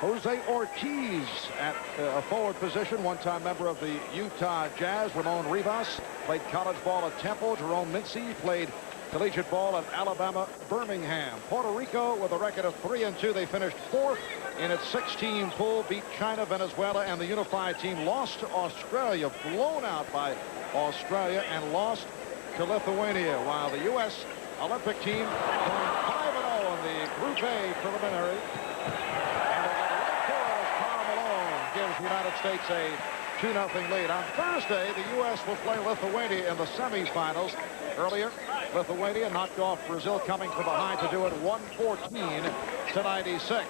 Jose Ortiz at a forward position, one-time member of the Utah Jazz. Ramon Rivas played college ball at Temple. Jerome Mincy played collegiate ball at Alabama Birmingham. Puerto Rico with a record of 3-2. They finished 4th in its 16 pool, beat China, Venezuela, and the unified team lost to Australia, blown out by Australia, and lost to Lithuania, while the U.S. Olympic team going 5-0 in the Group A preliminary. Gives the United States a 2-0 lead. On Thursday, the U.S. will play Lithuania in the semifinals. Earlier, Lithuania knocked off Brazil coming from behind to do it 114-96.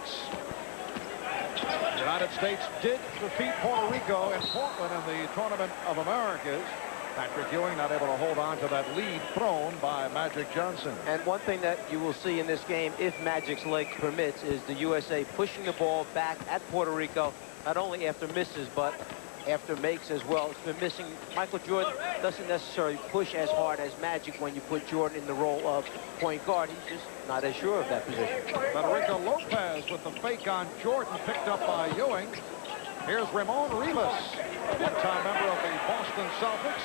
The United States did defeat Puerto Rico in Portland in the Tournament of Americas. Patrick Ewing not able to hold on to that lead thrown by Magic Johnson. And one thing that you will see in this game, if Magic's leg permits, is the USA pushing the ball back at Puerto Rico, not only after misses, but after makes as well. It's been missing. Michael Jordan doesn't necessarily push as hard as Magic when you put Jordan in the role of point guard. He's just not as sure of that position. Federico Lopez with the fake on Jordan, picked up by Ewing. Here's Ramon Rivas, one-time member of the Boston Celtics.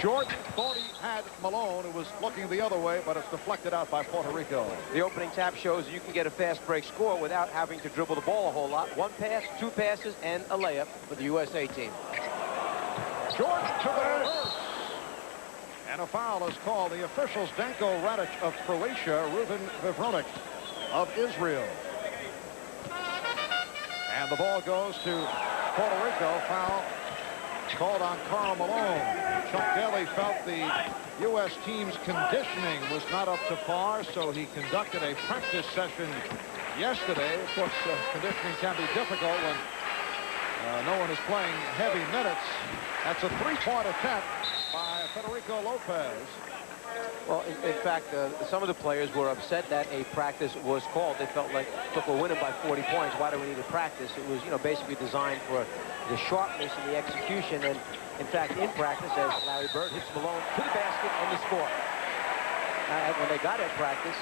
Jordan thought he had Malone, who was looking the other way, but it's deflected out by Puerto Rico. The opening tap shows you can get a fast break score without having to dribble the ball a whole lot. One pass, two passes, and a layup for the USA team. Jordan to the reverse. And a foul is called. The officials, Danko Radic of Croatia, Ruben Vivronik of Israel. And the ball goes to Puerto Rico. Foul called on Karl Malone. Chuck Daly felt the U.S. team's conditioning was not up to par, so he conducted a practice session yesterday. Of course, conditioning can be difficult when no one is playing heavy minutes. That's a three-point attempt by Federico Lopez. Well, in fact, some of the players were upset that a practice was called. They felt like, look, we're winning by 40 points. Why do we need a practice? It was, basically designed for the sharpness and the execution. And in fact, in practice, as Larry Bird hits Malone to the basket and the score. When they got at practice,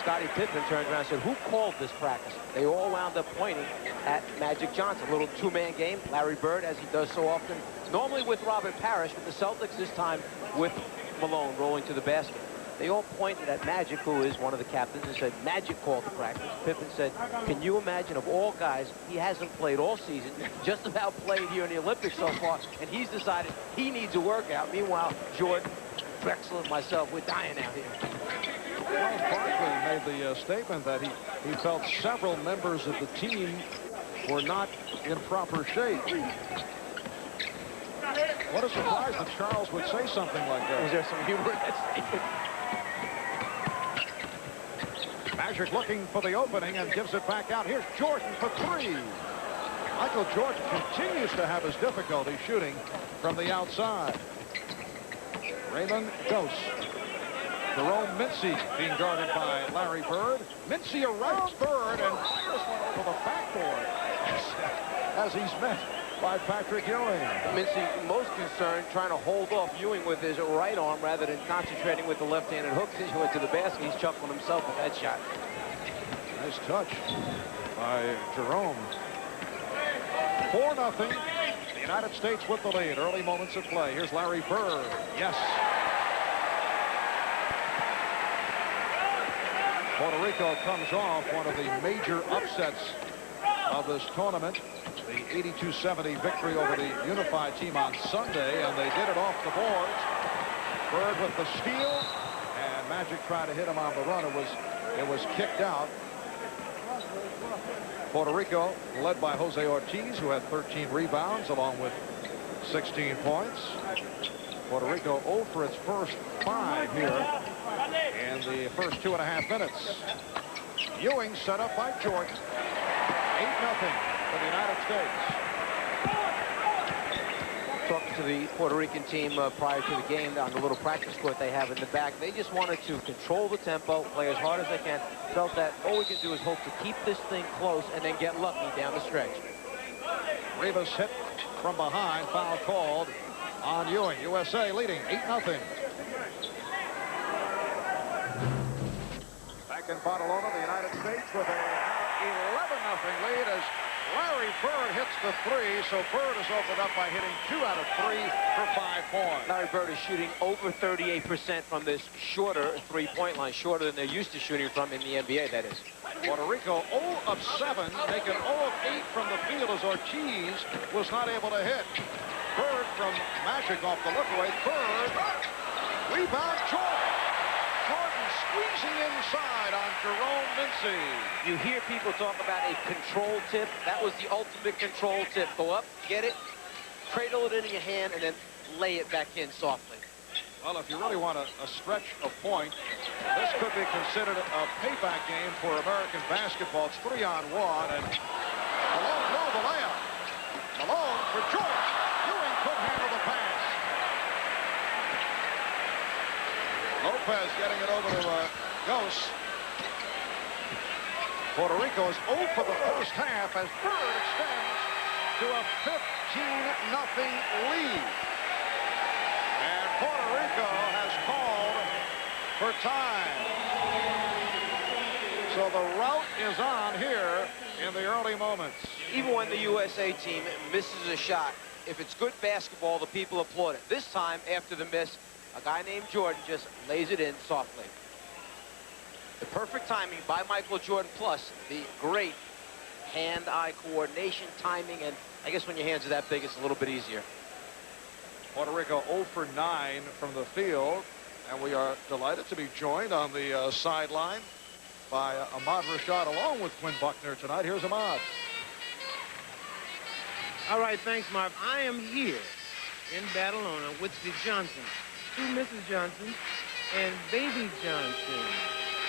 Scottie Pippen turned around and said, who called this practice? They all wound up pointing at Magic Johnson. A little two-man game. Larry Bird, as he does so often, normally with Robert Parrish, with the Celtics, this time with Malone rolling to the basket. They all pointed at Magic, who is one of the captains, and said, Magic called the practice. Pippen said, can you imagine, of all guys, he hasn't played all season, just about played here in the Olympics so far, and he's decided he needs a workout. Meanwhile, Jordan, Drexler, and myself, we're dying out here. Charles Barkley made the statement that he felt several members of the team were not in proper shape. What a surprise that Charles would say something like that. Is there some humor in that statement? Magic looking for the opening and gives it back out. Here's Jordan for three. Michael Jordan continues to have his difficulty shooting from the outside. Raymond Ghost. Jerome Mincy being guarded by Larry Bird. Mincy around Bird and fires one over the backboard as he's met by Patrick Ewing. Mincy most concerned trying to hold off Ewing with his right arm rather than concentrating with the left-handed hook. As he went to the basket, he's chuckling himself with that shot. Nice touch by Jerome. 4-0. The United States with the lead. Early moments of play. Here's Larry Bird. Yes. Puerto Rico comes off one of the major upsets of this tournament. The 82-70 victory over the unified team on Sunday, and they did it off the boards. Bird with the steal, and Magic tried to hit him on the run. It was kicked out. Puerto Rico led by Jose Ortiz, who had 13 rebounds along with 16 points. Puerto Rico 0 for its first 5 here in the first 2.5 minutes. Ewing set up by Jordan. 8-0 for the United States. Talking to the Puerto Rican team prior to the game on the little practice court they have in the back, they just wanted to control the tempo, play as hard as they can. Felt that all we can do is hope to keep this thing close and then get lucky down the stretch. Rivas hit from behind, foul called on Ewing. USA leading 8-0. Back in Barcelona, the United States with a Bird hits the three, so Bird is opened up by hitting 2 out of 3 for 5 points. Larry Bird is shooting over 38% from this shorter three-point line, shorter than they're used to shooting from in the NBA, that is. Puerto Rico 0 of 7, making 0 of 8 from the field as Ortiz was not able to hit. Bird from Magic off the look-away. Bird, rebound, Jordan. Jordan squeezing inside on Jerome Mincy. You hear people talk about a control tip. That was the ultimate control tip. Go up, get it, cradle it in your hand, and then lay it back in softly. Well, if you really want to stretch a point, this could be considered a payback game for American basketball. It's 3-on-1, and Malone drove the layup. Malone for Jordan. Ewing could handle the pass. Lopez getting it over to Ghost. Puerto Rico is 0 for the first half as Bird extends to a 15-0 lead. And Puerto Rico has called for time. So the rout is on here in the early moments. Even when the USA team misses a shot, if it's good basketball, the people applaud it. This time, after the miss, a guy named Jordan just lays it in softly. The perfect timing by Michael Jordan, plus the great hand-eye coordination, timing, and I guess when your hands are that big, it's a little bit easier. Puerto Rico 0 for 9 from the field, and we are delighted to be joined on the sideline by Ahmad Rashad along with Quinn Buckner tonight. Here's Ahmad. All right, thanks, Marv. I am here in Badalona with the Johnsons, 2 Mrs. Johnson and Baby Johnson.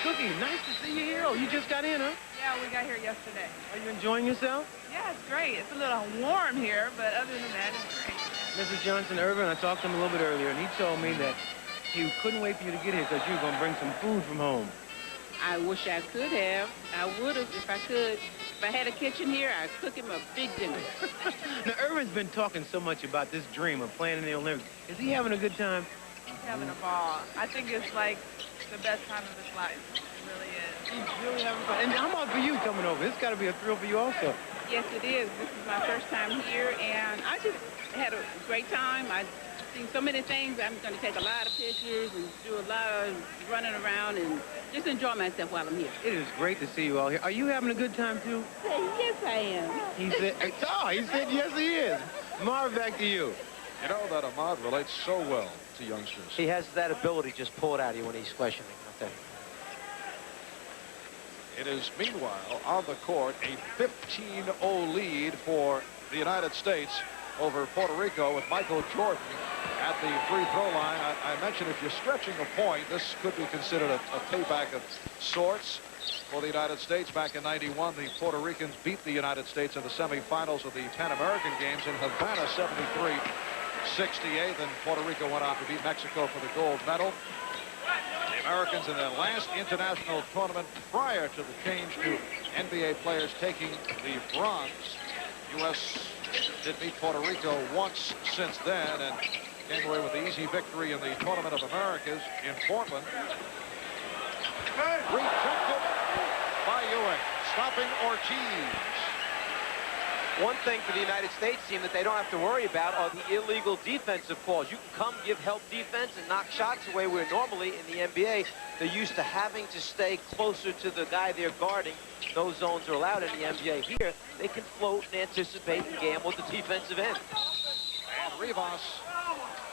Cookie, nice to see you here. Oh, you just got in, huh? Yeah, we got here yesterday. Are you enjoying yourself? Yeah, it's great. It's a little warm here, but other than that, it's great. Mrs. Johnson, Irvin, I talked to him a little bit earlier, and he told me that he couldn't wait for you to get here because you were going to bring some food from home. I wish I could have. I would have if I could. If I had a kitchen here, I'd cook him a big dinner. Now, Irvin's been talking so much about this dream of playing in the Olympics. Is he having a good time? He's having a ball. I think it's like the best time of his life. It really is. He's really having fun. And how about for you coming over? It's got to be a thrill for you also. Yes, it is. This is my first time here, and I just had a great time. I've seen so many things. I'm going to take a lot of pictures and do a lot of running around and just enjoy myself while I'm here. It is great to see you all here. Are you having a good time, too? Yes, I am. He said, he said yes, he is. Marv, back to you. You know that Ahmad relates so well to youngsters. He has that ability, just pull it out of you when he's questioning. Okay. It is, meanwhile, on the court, a 15-0 lead for the United States over Puerto Rico with Michael Jordan at the free throw line. I mentioned if you're stretching a point, this could be considered a payback of sorts for the United States. Back in '91, the Puerto Ricans beat the United States in the semifinals of the Pan American Games in Havana, 73-68. And Puerto Rico went on to beat Mexico for the gold medal. The Americans in their last international tournament prior to the change to NBA players taking the bronze. U.S. did beat Puerto Rico once since then and came away with the easy victory in the Tournament of Americas in Portland. Rejected by Ewing, stopping Ortiz. One thing for the United States team that they don't have to worry about are the illegal defensive calls. You can come give help defense and knock shots away where normally in the NBA they're used to having to stay closer to the guy they're guarding. Those zones are allowed in the NBA. Here, they can float and anticipate and gamble at the defensive end. And Rivas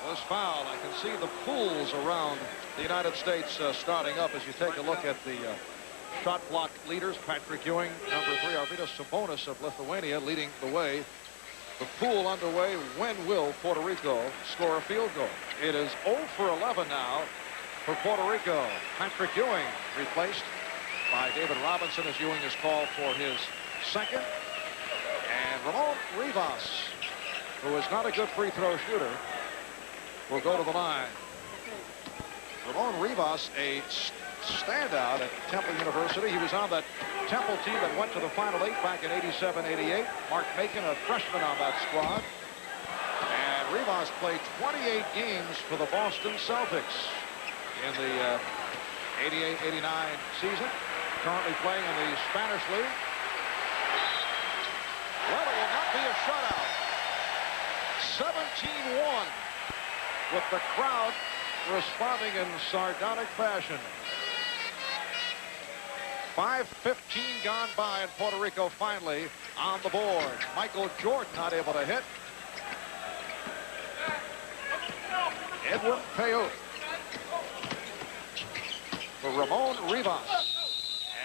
was fouled. I can see the pools around the United States starting up as you take a look at the shot block leaders. Patrick Ewing, number 3, Arvydas Sabonis of Lithuania leading the way. The pool underway. When will Puerto Rico score a field goal? It is 0 for 11 now for Puerto Rico. Patrick Ewing replaced by David Robinson as Ewing is called for his second. And Ramon Rivas, who is not a good free throw shooter, will go to the line. Ramon Rivas, a standout at Temple University. He was on that Temple team that went to the Final 8 back in '87-88. Mark Macon, a freshman on that squad. And Rivas played 28 games for the Boston Celtics in the 88-89 season. Currently playing in the Spanish League. Well, it will be a shutout. 17-1 with the crowd responding in sardonic fashion. 5:15 gone by, and Puerto Rico finally on the board. Michael Jordan not able to hit. Edwin Peyote for Ramon Rivas.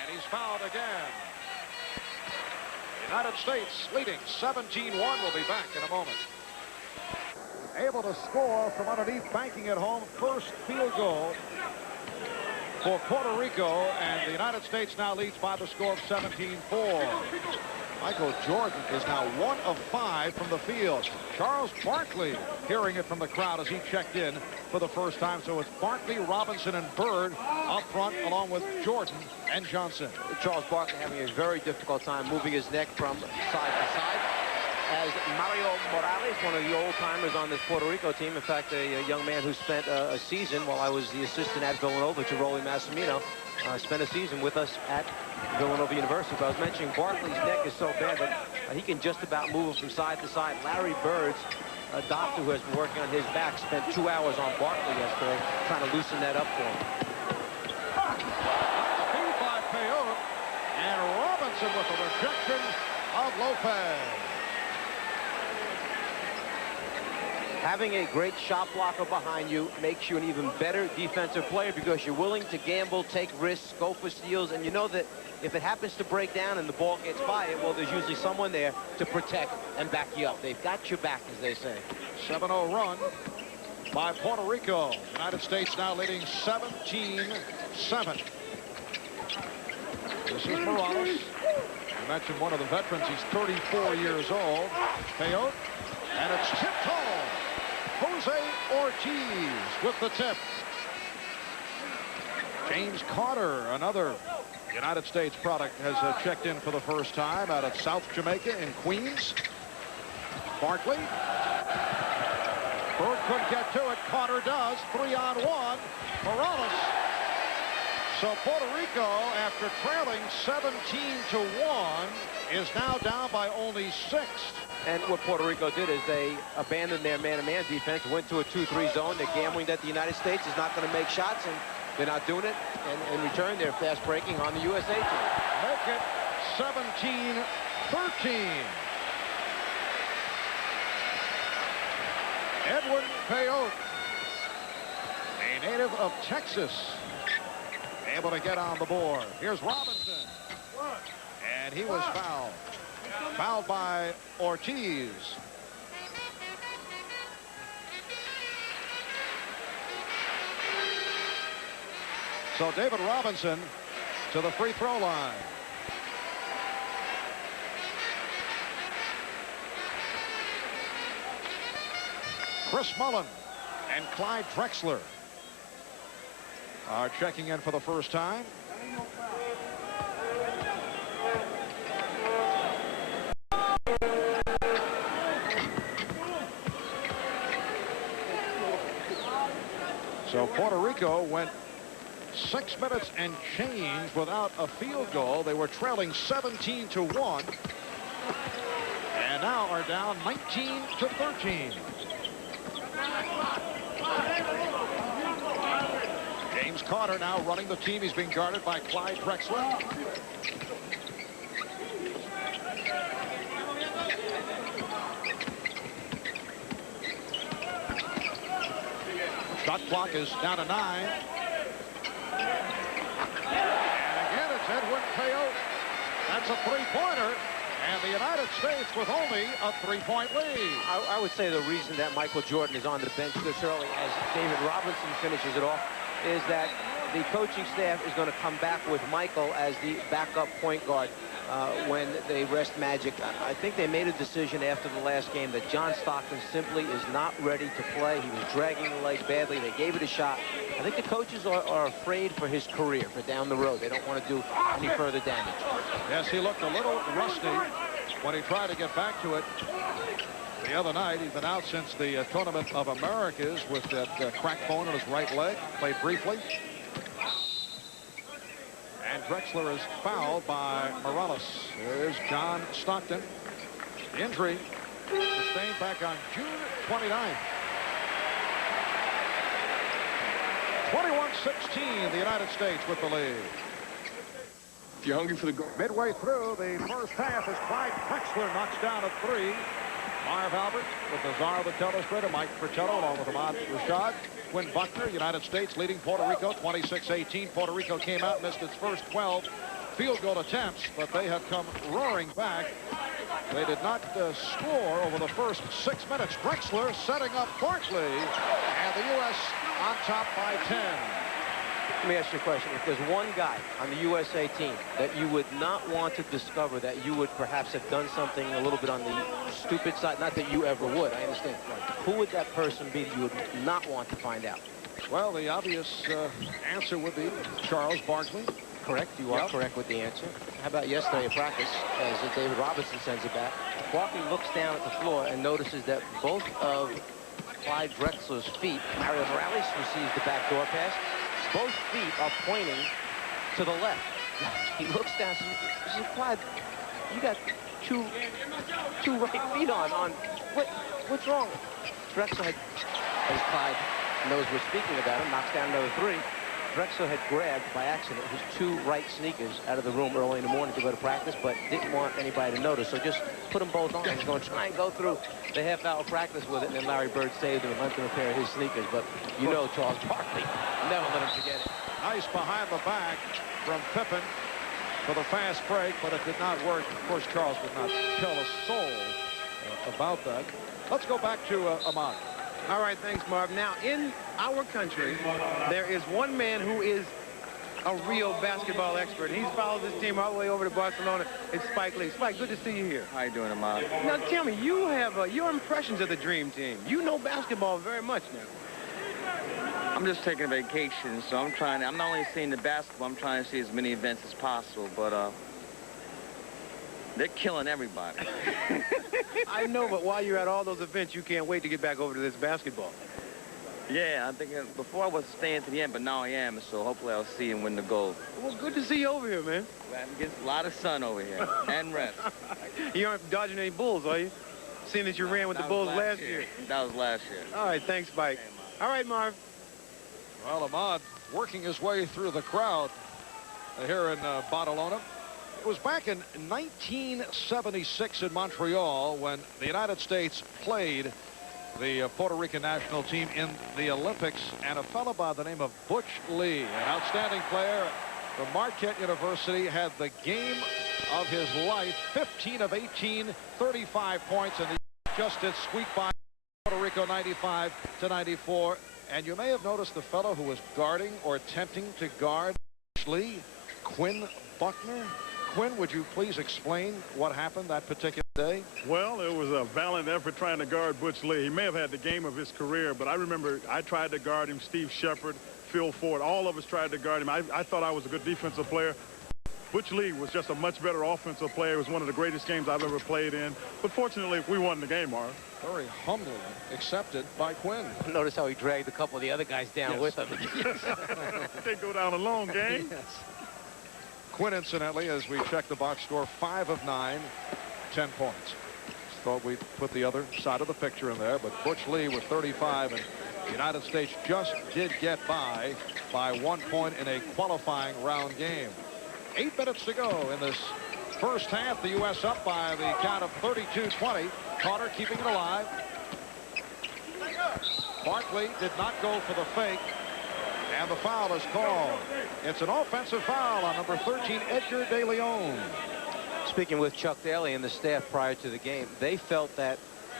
And he's fouled again. United States leading 17-1. We'll be back in a moment. Able to score from underneath, banking at home. First field goal for Puerto Rico, and the United States now leads by the score of 17-4. Michael Jordan is now 1 of 5 from the field. Charles Barkley hearing it from the crowd as he checked in for the first time. So it's Barkley, Robinson, and Bird up front, along with Jordan and Johnson. Charles Barkley having a very difficult time moving his neck from side to side. As Mario Morales, one of the old-timers on this Puerto Rico team, in fact, a young man who spent a season while I was the assistant at Villanova to Rolly Massimino, spent a season with us at Villanova University. But I was mentioning Barkley's neck is so bad that he can just about move from side to side. Larry Bird's a doctor who has been working on his back spent 2 hours on Barkley yesterday trying to loosen that up for him. Speed by Peyote, and Robinson with the rejection of Lopez. Having a great shot blocker behind you makes you an even better defensive player because you're willing to gamble, take risks, go for steals, and you know that if it happens to break down and the ball gets by it, well, there's usually someone there to protect and back you up. They've got your back, as they say. 7-0 run by Puerto Rico. United States now leading 17-7. This is Morales. I mentioned one of the veterans. He's 34 years old. Peyote. And it's tipped home. Jose Ortiz with the tip. James Carter, another United States product, has checked in for the first time out of South Jamaica in Queens. Barkley. Bird couldn't get to it. Carter does. 3-on-1. Morales. So Puerto Rico, after trailing 17-1, is now down by only 6. And what Puerto Rico did is they abandoned their man-to-man defense, went to a 2-3 zone. They're gambling that the United States is not going to make shots, and they're not doing it. And in return, they're fast breaking on the USA team. Make it 17-13. Edwin Peyote, a native of Texas, able to get on the board. Here's Robinson. And he was fouled. Fouled by Ortiz. So David Robinson to the free throw line. Chris Mullen and Clyde Drexler are checking in for the first time. So Puerto Rico went 6 minutes and change without a field goal. They were trailing 17-1 and now are down 19-13. James Carter now running the team. He's being guarded by Clyde Drexler. Shot clock is down to 9. And again, it's Edwin Peyote. That's a three-pointer. And the United States with only a 3-point lead. I would say the reason that Michael Jordan is on the bench this early as David Robinson finishes it off is that the coaching staff is going to come back with Michael as the backup point guard when they rest Magic. I think they made a decision after the last game that John Stockton simply is not ready to play. He was dragging the leg badly. They gave it a shot. I think the coaches are afraid for his career, for down the road. They don't want to do any further damage. Yes, he looked a little rusty when he tried to get back to it the other night. He's been out since the Tournament of Americas with that cracked bone in his right leg. Played briefly. And Drexler is fouled by Morales. There's John Stockton. Injury sustained back on June 29th. 21-16, the United States with the lead. If you're hungry for the goal. Midway through the first half as Clyde Drexler knocks down a three. Marv Albert with Nazar the telestrator, Mike Fratello along with Ahmad Rashad. Quinn Buckner, United States leading Puerto Rico 26-18. Puerto Rico came out and missed its first 12 field goal attempts, but they have come roaring back. They did not score over the first 6 minutes. Drexler setting up Barkley, and the U.S. on top by 10. Let me ask you a question. If there's one guy on the USA team that you would not want to discover, that you would perhaps have done something a little bit on the stupid side, not that you ever would, I understand, who would that person be that you would not want to find out? Well, the obvious answer would be Charles Barkley. Correct. You are correct with the answer. How about yesterday at practice, as David Robinson sends it back? Barkley looks down at the floor and notices that both of Clyde Drexler's feet, Mario Morales receives the backdoor pass, both feet are pointing to the left. He looks down and says, Clyde, you got two right feet on. What's wrong? Drexler had, as Clyde knows we're speaking about him, knocks down another three. Drexler had grabbed, by accident, his two right sneakers out of the room early in the morning to go to practice, but didn't want anybody to notice, so just put them both on. He's going to try and go through the half-hour practice with it, and then Larry Bird saved him and lent him a pair of his sneakers. But you know Charles Barkley never let him forget it. Nice behind the back from Pippen for the fast break, but it did not work. Of course, Charles did not tell a soul about that. Let's go back to Ahmad. All right, thanks, Marv. Now, in our country, there is one man who is a real basketball expert. He's followed this team all the way over to Barcelona. It's Spike Lee. Spike, good to see you here. How you doing, Ahmad? Now, tell me, you have your impressions of the Dream Team. You know basketball very much now. I'm just taking a vacation, so I'm not only seeing the basketball, I'm trying to see as many events as possible, but they're killing everybody. I know, but while you're at all those events, you can't wait to get back over to this basketball. Yeah, I think before I was staying to the end, but now I am, so hopefully I'll see him win the gold. Well, good to see you over here, man. I'm getting a lot of sun over here, and rest. You aren't dodging any bulls, are you? Seeing that you ran with the Bulls last year. That was last year. All right, thanks, Spike. All right, Marv. Well, Ahmad working his way through the crowd here in Barcelona. It was back in 1976 in Montreal when the United States played the Puerto Rican national team in the Olympics, and a fellow by the name of Butch Lee, an outstanding player from Marquette University, had the game of his life. 15 of 18, 35 points, and he just did squeak by Puerto Rico 95-94. And you may have noticed the fellow who was guarding or attempting to guard Butch Lee, Quinn Buckner. Quinn, would you please explain what happened that particular day? Well, it was a valiant effort trying to guard Butch Lee. He may have had the game of his career, but I remember I tried to guard him, Steve Shepard, Phil Ford. All of us tried to guard him. I thought I was a good defensive player. Butch Lee was just a much better offensive player. It was one of the greatest games I've ever played in. But fortunately, we won the game, Marv. Very humbly accepted by Quinn. Notice how he dragged a couple of the other guys down with him. They go down a long game. Yes. Quinn, incidentally, as we check the box score, 5 of 9, 10 points. Thought we'd put the other side of the picture in there, but Butch Lee with 35, and the United States just did get by 1 point in a qualifying round game. 8 minutes to go in this first half. The U.S. up by the count of 32-20. Carter keeping it alive. Barkley did not go for the fake, and the foul is called. It's an offensive foul on number 13, Edgar De Leon. Speaking with Chuck Daly and the staff prior to the game, they felt that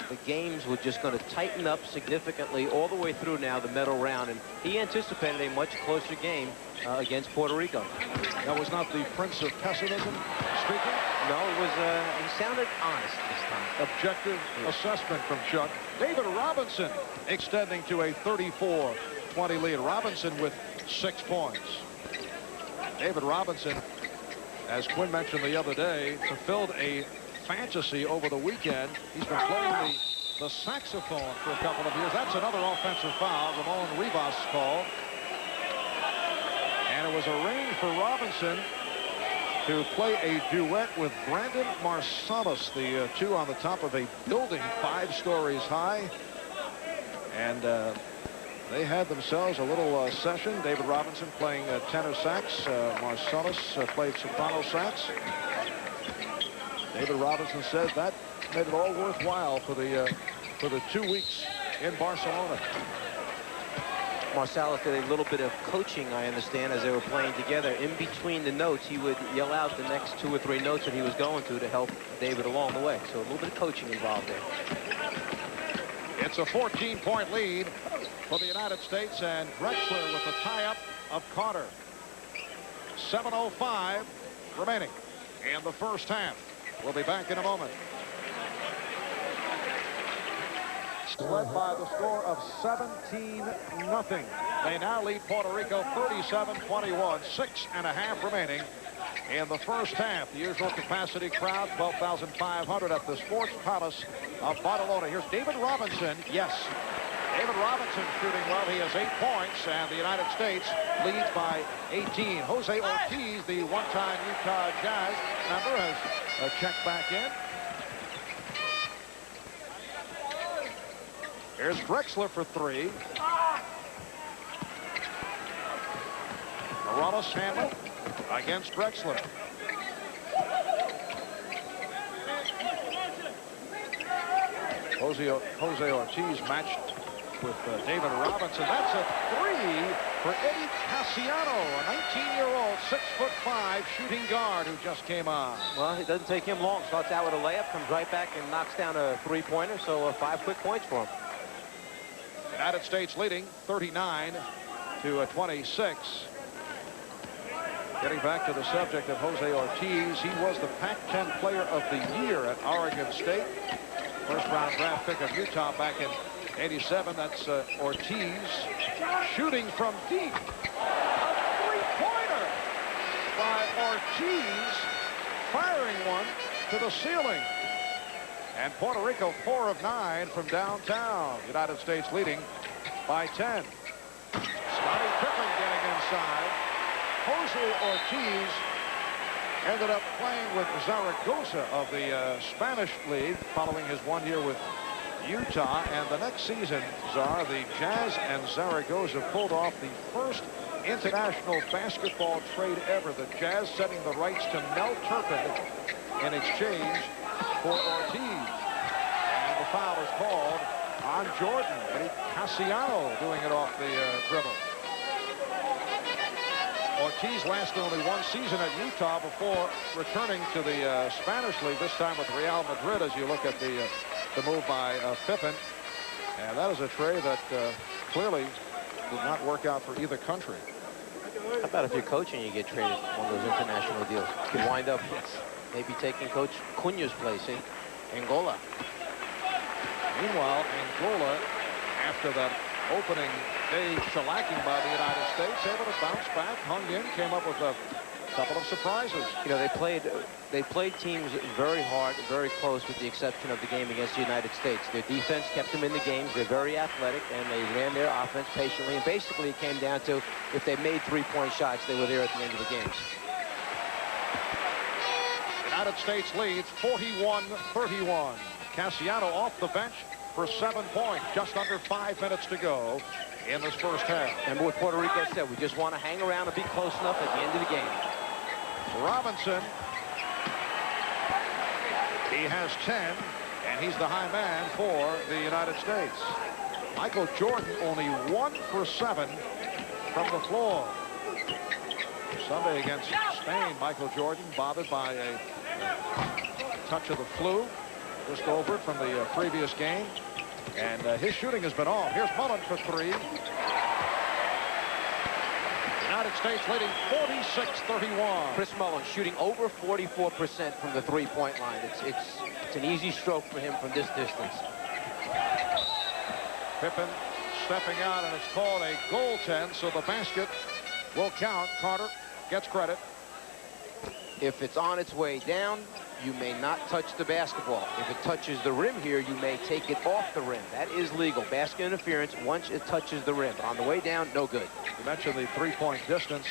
the games were just going to tighten up significantly all the way through now, the medal round, and he anticipated a much closer game against Puerto Rico. That was not the Prince of Pessimism speaking? No, it was, he sounded honest this time. Objective assessment from Chuck. David Robinson extending to a 34-20 lead. Robinson with 6 points. David Robinson, as Quinn mentioned the other day, fulfilled a fantasy over the weekend. He's been playing the saxophone for a couple of years. That's another offensive foul. Ramon Rivas called. And it was a ring for Robinson to play a duet with Brandon Marsalis, the two on the top of a building 5 stories high. And they had themselves a little session. David Robinson playing tenor sax. Marsalis played soprano sax. David Robinson says that made it all worthwhile for the 2 weeks in Barcelona. Marsalis did a little bit of coaching, I understand, as they were playing together. In between the notes, he would yell out the next 2 or 3 notes that he was going to help David along the way. So a little bit of coaching involved there. It's a 14-point lead for the United States, and Drexler with the tie-up of Carter. 7:05 remaining in the first half. We'll be back in a moment. Led by the score of 17-0. They now lead Puerto Rico 37-21. 6.5 remaining in the first half. The usual capacity crowd, 12,500 at the Sports Palace of Barcelona. Here's David Robinson. Yes, David Robinson shooting well. He has 8 points, and the United States leads by 18. Jose Ortiz, the one-time Utah Jazz member, has checked back in. Here's Drexler for 3. Morales Hanlon against Drexler. Jose Ortiz matched with David Robinson. That's a 3 for Eddie Casiano, a 19-year-old, 6'5" shooting guard who just came on. Well, it doesn't take him long. Starts out with a layup, comes right back and knocks down a 3-pointer. So 5 quick points for him. United States leading 39-26. Getting back to the subject of Jose Ortiz, he was the Pac-10 Player of the Year at Oregon State. First-round draft pick of Utah back in '87. That's Ortiz shooting from deep. A 3-pointer by Ortiz, firing one to the ceiling. And Puerto Rico 4 of 9 from downtown. United States leading by 10. Scottie Pippen getting inside. Jose Ortiz ended up playing with Zaragoza of the Spanish League following his 1 year with Utah. And the next season, Czar, the Jazz and Zaragoza pulled off the first international basketball trade ever. The Jazz setting the rights to Mel Turpin in exchange for Ortiz. And the foul is called on Jordan. Eddie Casiano doing it off the dribble. Ortiz lasted only 1 season at Utah before returning to the Spanish League, this time with Real Madrid, as you look at the move by Pippen. And that is a trade that clearly did not work out for either country. How about if you're coaching, you get traded one of those international deals? You could wind up maybe taking Coach Cunha's place in Angola. Meanwhile, Angola, after that opening day shellacking by the United States, able to bounce back, hung in, came up with a couple of surprises. You know, they played teams very hard, very close, with the exception of the game against the United States. Their defense kept them in the games. They're very athletic, and they ran their offense patiently. And basically, it came down to if they made 3-point shots, they were there at the end of the games. United States leads 41-31. Casiano off the bench for 7 points. Just under 5 minutes to go in this first half. Remember what Puerto Rico said, we just want to hang around and be close enough at the end of the game. Robinson, he has 10, and he's the high man for the United States. Michael Jordan only 1 for 7 from the floor. Sunday against Spain, Michael Jordan bothered by a touch of the flu, just over it from the previous game. And his shooting has been off. Here's Mullen for 3. United States leading 46-31. Chris Mullen shooting over 44% from the 3-point line. It's an easy stroke for him from this distance. Pippen stepping out, and it's called a goaltend, so the basket will count. Carter gets credit. If it's on its way down, you may not touch the basketball. If it touches the rim here, you may take it off the rim. That is legal. Basket interference once it touches the rim. But on the way down, no good. You mentioned the 3-point distance.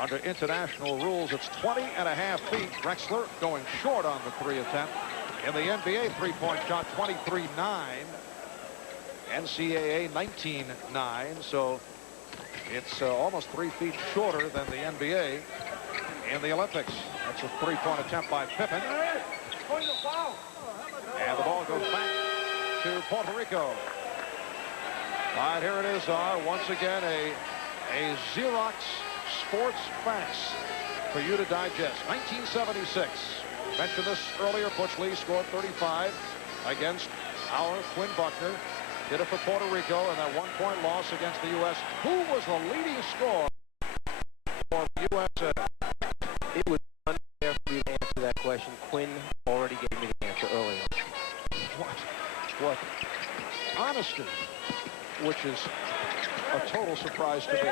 Under international rules, it's 20.5 feet. Drexler going short on the 3 attempt. In the NBA, 3-point shot, 23-9. NCAA, 19-9. So it's almost 3 feet shorter than the NBA in the Olympics. That's a 3-point attempt by Pippen. And the ball goes back to Puerto Rico. All right, here it is, once again, a Xerox Sports Facts for you to digest. 1976. Mentioned this earlier. Butch Lee scored 35 against our Quinn Buckner. Did it for Puerto Rico in that 1-point loss against the U.S. Who was the leading scorer for the USA? It was unfair for me to answer that question. Quinn already gave me the answer earlier. What? Honesty, which is a total surprise to me.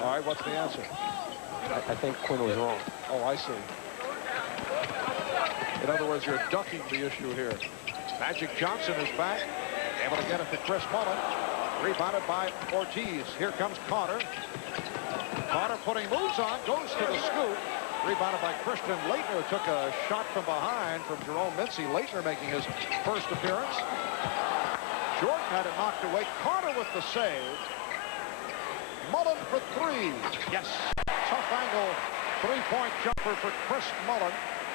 All right, what's the answer? I think Quinn was wrong. Oh, I see. In other words, you're ducking the issue here. Magic Johnson is back. Able to get it to Chris Mullen. Rebounded by Ortiz. Here comes Carter. Carter putting moves on. Goes to the scoop. Rebounded by Christian Laettner. Took a shot from behind from Jerome Mincy. Laettner making his first appearance. Jordan had it knocked away. Carter with the save. Mullen for 3. Yes. Tough angle. 3-point jumper for Chris Mullen.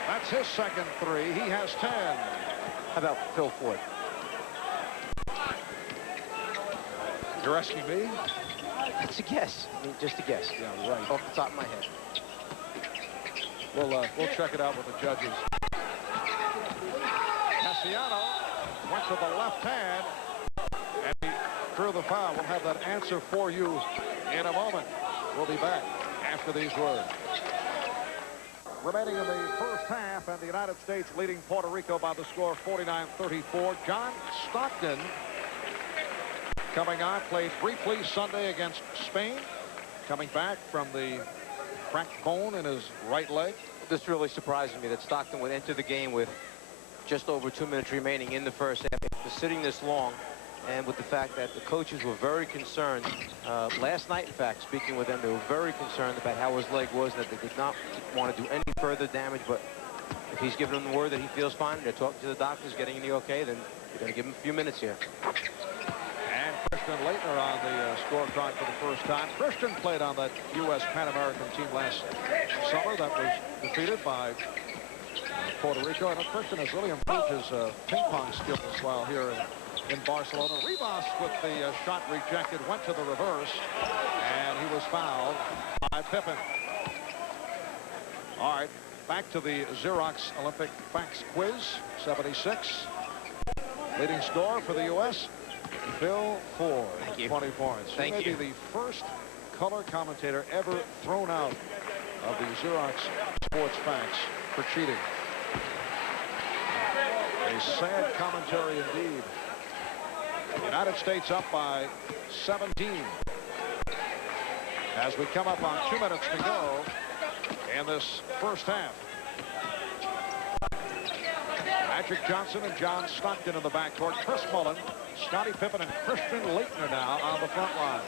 That's his second 3. He has 10. How about Phil Ford? You're asking me? It's a guess. I mean, just a guess. Yeah, right. Off the top of my head. We'll check it out with the judges. Cassiano went to the left hand, and he drew the foul. We'll have that answer for you in a moment. We'll be back after these words. Remaining in the first half, and the United States leading Puerto Rico by the score of 49-34. John Stockton coming on, played briefly Sunday against Spain, coming back from the cracked bone in his right leg. This really surprises me that Stockton would enter the game with just over 2 minutes remaining in the first half. After sitting this long, and with the fact that the coaches were very concerned last night, in fact, speaking with them, they were very concerned about how his leg was, that they did not want to do any further damage. But if he's giving them the word that he feels fine, they're talking to the doctors, getting the okay, then you're going to give him a few minutes here. And Christian Laettner on the scorecard for the first time. Christian played on that U.S. Pan American team last summer that was defeated by Puerto Rico. And Christian has really improved his ping pong skills while here in Barcelona. Rivas with the shot rejected, went to the reverse, and he was fouled by Pippen. All right, back to the Xerox Olympic Facts Quiz. 76. Leading scorer for the U.S., Phil Ford. 20 points. Thank you. He may be the first color commentator ever thrown out of the Xerox Sports Facts for cheating. A sad commentary indeed. United States up by 17 as we come up on 2 minutes to go in this first half. Magic Johnson and John Stockton in the backcourt. Chris Mullen, Scottie Pippen, and Christian Laettner now on the front line.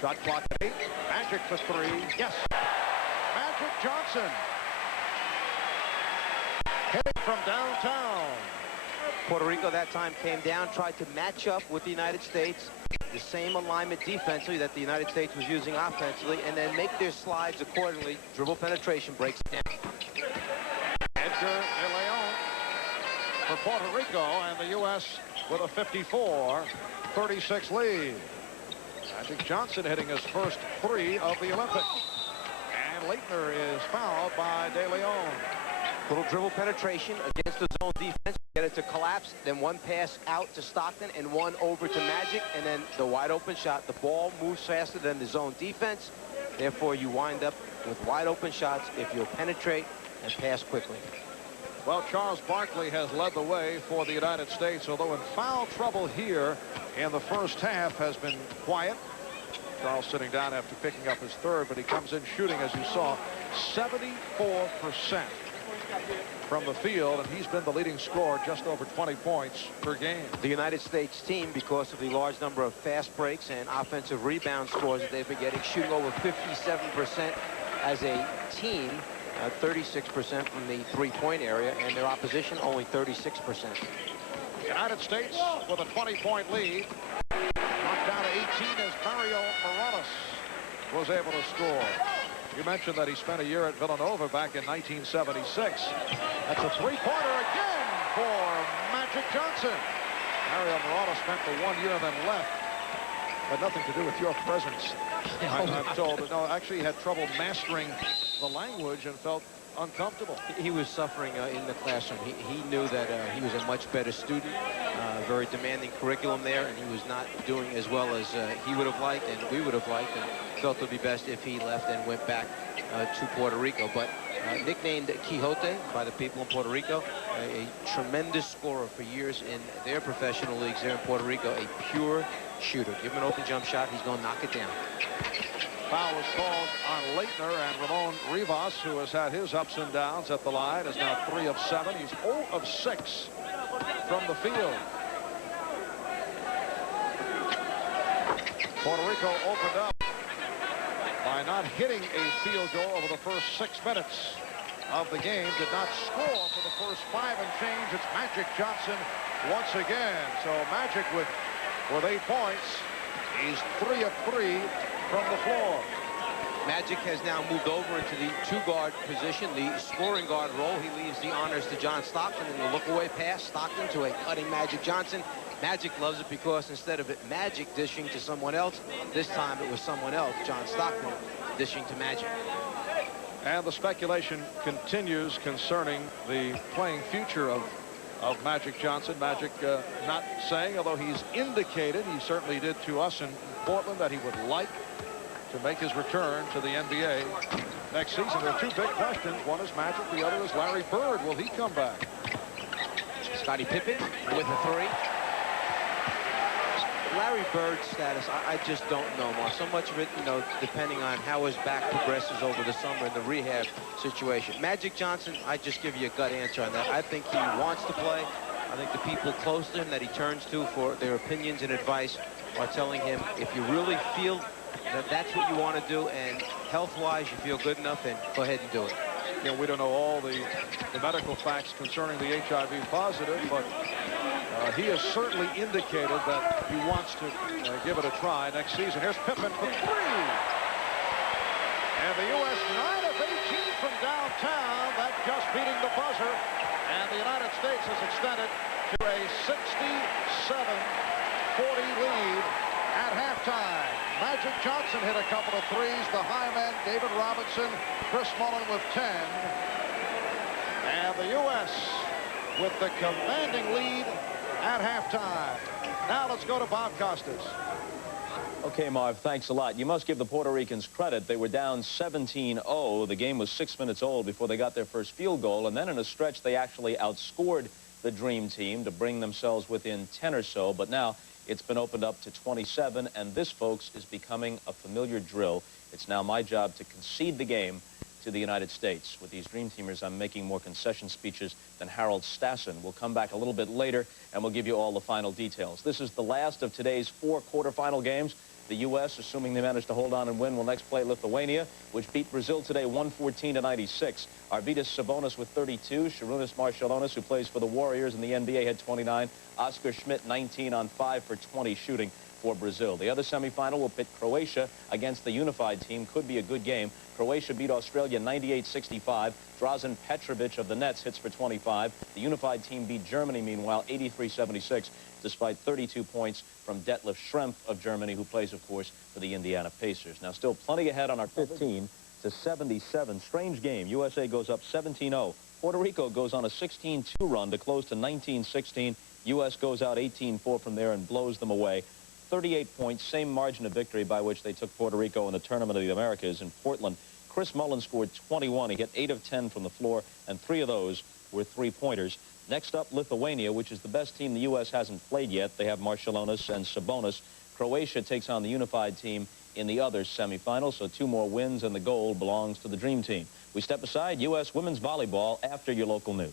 Shot clock at 8. Magic for 3. Yes. Magic Johnson. Hitting from downtown. Puerto Rico that time came down, tried to match up with the United States, the same alignment defensively that the United States was using offensively, and then make their slides accordingly. Dribble penetration breaks it down. Edgar De Leon for Puerto Rico, and the U.S. with a 54-36 lead. Magic Johnson hitting his first 3 of the Olympics. And Laettner is fouled by De Leon. Little dribble penetration against the zone defense. Get it to collapse, then one pass out to Stockton and one over to Magic, and then the wide open shot. The ball moves faster than the zone defense. Therefore, you wind up with wide open shots if you'll penetrate and pass quickly. Well, Charles Barkley has led the way for the United States, although in foul trouble here in the first half has been quiet. Charles sitting down after picking up his third, but he comes in shooting, as you saw, 74%. from the field, and he's been the leading scorer, just over 20 points per game. The United States team, because of the large number of fast breaks and offensive rebound scores that they've been getting, shooting over 57% as a team, 36% from the three-point area, and their opposition only 36%. United States with a 20-point lead. Knocked down to 18 as Mario Morales was able to score. You mentioned that he spent a year at Villanova back in 1976. That's a three-pointer again for Magic Johnson. Mario Morales spent the 1 year and then left. Had nothing to do with your presence. I'm told. No, actually he had trouble mastering the language and felt uncomfortable. He was suffering in the classroom. He knew that he was a much better student, very demanding curriculum there, and he was not doing as well as he would have liked and we would have liked, and felt it would be best if he left and went back to Puerto Rico. But nicknamed Quixote by the people in Puerto Rico, a tremendous scorer for years in their professional leagues there in Puerto Rico, a pure shooter. Give him an open jump shot, he's going to knock it down. Foul was called on Leitner, and Ramon Rivas, who has had his ups and downs at the line, is now 3 of 7. He's 0 of 6 from the field. Puerto Rico opened up by not hitting a field goal over the first 6 minutes of the game. Did not score for the first 5 and change. It's Magic Johnson once again. So Magic with 8 points. He's 3 of 3 from the floor. Magic has now moved over into the 2-guard position, the scoring guard role. He leaves the honors to John Stockton in the look-away pass. Stockton to a cutting Magic Johnson. Magic loves it because instead of it Magic dishing to someone else, this time it was someone else, John Stockton, dishing to Magic. And the speculation continues concerning the playing future of Magic Johnson. Magic not saying, although he's indicated, he certainly did to us in Portland, that he would like to make his return to the NBA next season. There are 2 big questions. One is Magic, the other is Larry Bird. Will he come back? Scottie Pippen with a 3. Larry Bird's status, I just don't know, Mark. So much of it, you know, depending on how his back progresses over the summer in the rehab situation. Magic Johnson, I just give you a gut answer on that. I think he wants to play. I think the people close to him that he turns to for their opinions and advice are telling him, if you really feel that that's what you want to do and health-wise you feel good enough, then go ahead and do it. You know, we don't know all the medical facts concerning the HIV positive, but he has certainly indicated that he wants to give it a try next season. Here's Pippen for 3. And the U.S. 9 of 18 from downtown. That just beating the buzzer. And the United States has extended to a 67-40 lead at halftime. Magic Johnson hit a couple of threes. The high men, David Robinson, Chris Mullin with 10. And the U.S. with the commanding lead at halftime. Now let's go to Bob Costas. Okay, Marv, thanks a lot. You must give the Puerto Ricans credit. They were down 17-0. The game was 6 minutes old before they got their first field goal, and then in a stretch they actually outscored the Dream Team to bring themselves within 10 or so. But now it's been opened up to 27, and this, folks, is becoming a familiar drill. It's now my job to concede the game to the United States. With these Dream Teamers, I'm making more concession speeches than Harold Stassen. We'll come back a little bit later, and we'll give you all the final details. This is the last of today's 4 quarterfinal games. The U.S., assuming they manage to hold on and win, will next play Lithuania, which beat Brazil today 114-96. Arvydas Sabonis with 32. Šarūnas Marciulionis, who plays for the Warriors in the NBA, had 29. Oscar Schmidt, 19 on 5 for 20 shooting for Brazil. The other semifinal will pit Croatia against the unified team. Could be a good game. Croatia beat Australia 98-65. Drazen Petrovic of the Nets hits for 25. The unified team beat Germany, meanwhile, 83-76, despite 32 points from Detlef Schrempf of Germany, who plays, of course, for the Indiana Pacers. Now, still plenty ahead on our 15-77. Strange game. USA goes up 17-0. Puerto Rico goes on a 16-2 run to close to 19-16. U.S. goes out 18-4 from there and blows them away. 38 points, same margin of victory by which they took Puerto Rico in the Tournament of the Americas in Portland. Chris Mullin scored 21. He hit 8 of 10 from the floor, and 3 of those were 3-pointers. Next up, Lithuania, which is the best team the U.S. hasn't played yet. They have Marciulionis and Sabonis. Croatia takes on the unified team in the other semifinal, so 2 more wins, and the gold belongs to the Dream Team. We step aside. U.S. women's volleyball after your local news.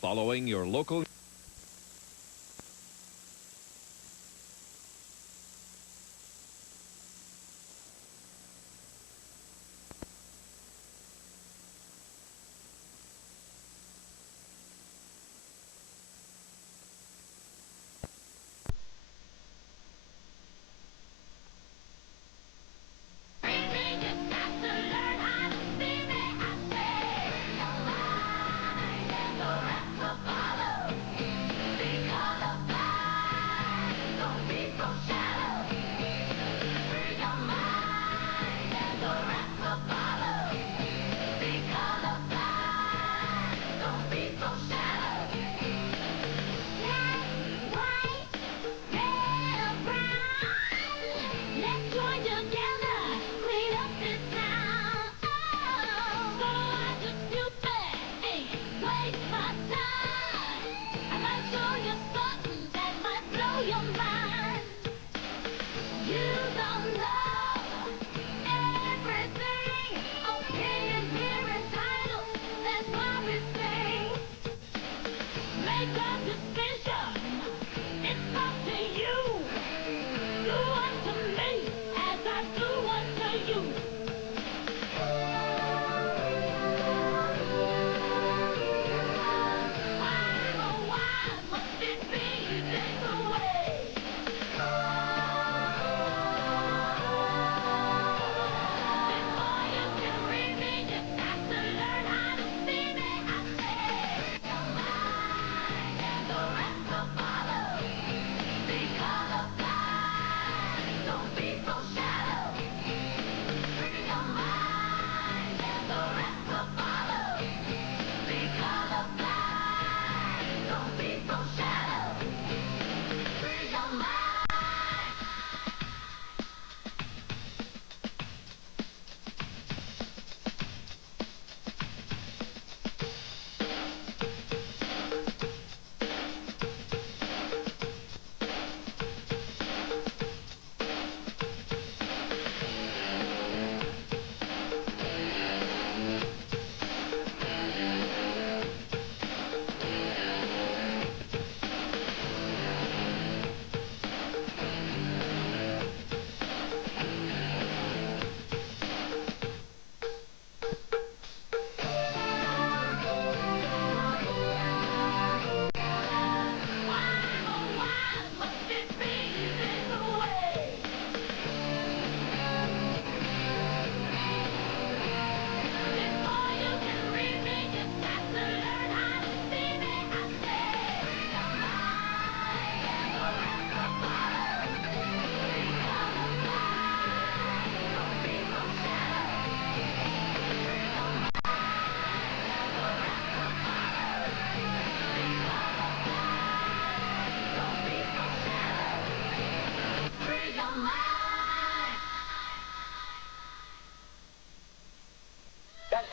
Following your local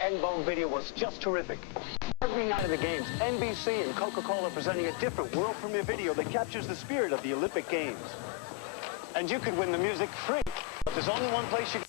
End-bone video was just terrific. Every night of the games, NBC and Coca-Cola are presenting a different world premiere video that captures the spirit of the Olympic Games. And you could win the music free. But there's only one place you